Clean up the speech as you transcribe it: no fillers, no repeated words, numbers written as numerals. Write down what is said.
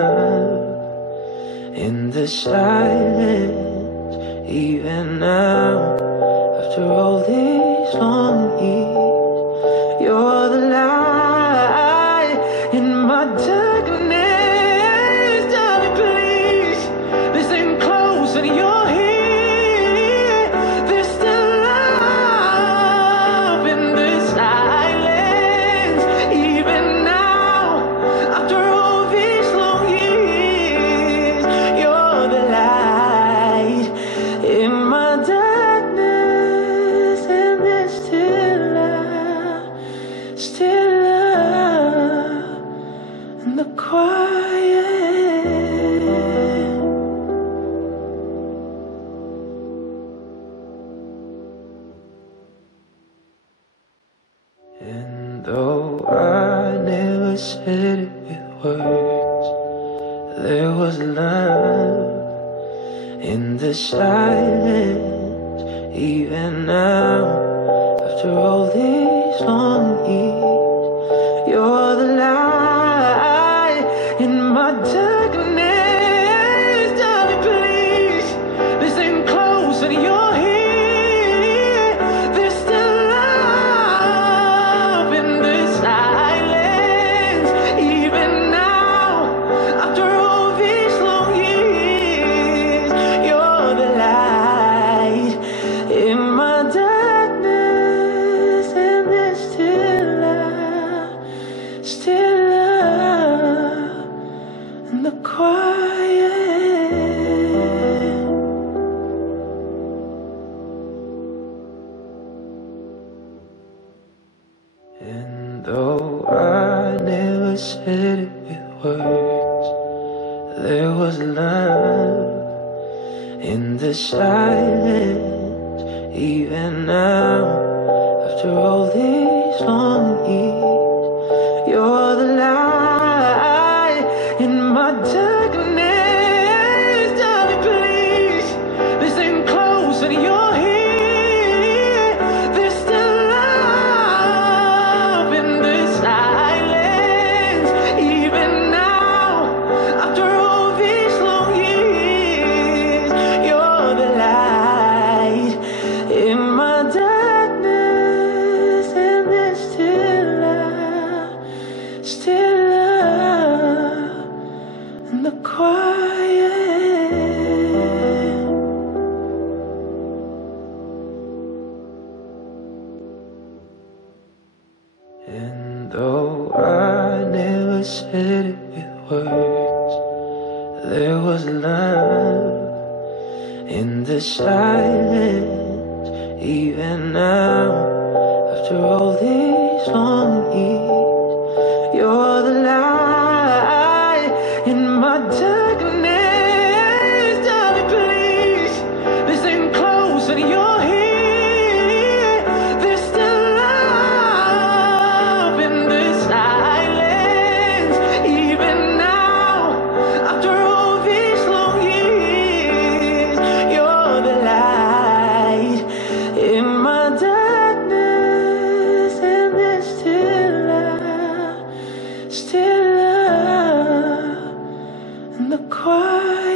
love in the silence. Even now, after all these long years, you're the light in my darkness. Darling, please listen close and you're here. There's still love in the silence. Even now, after all these long years, you're the light in my darkness. And there's still love in the quiet. And though I never said it with words, there was love in the silence. Even now, after all these long years, you're the light in my darkness. Darling, please listen close and you're here. There's still love in the silence. Even now, after all these long years, you're the light in my darkness. And there's still love in the quiet. And though I never said it with words, there was love in the silence. Even now, after all these long years, you're the light in my darkness. Darling, please listen close and you're here. There's still love in the silence. Even now, after all these long years, you're the light in my darkness. And there's still love in the quiet. And though I never said it with words, there was love in the silence. Even now, after all these long years, you're the light in my darkness. Darling, please listen close and you're here. There's still love in the silence. Even now, after all these long years, you're the light in my darkness. And there's still love in the quiet.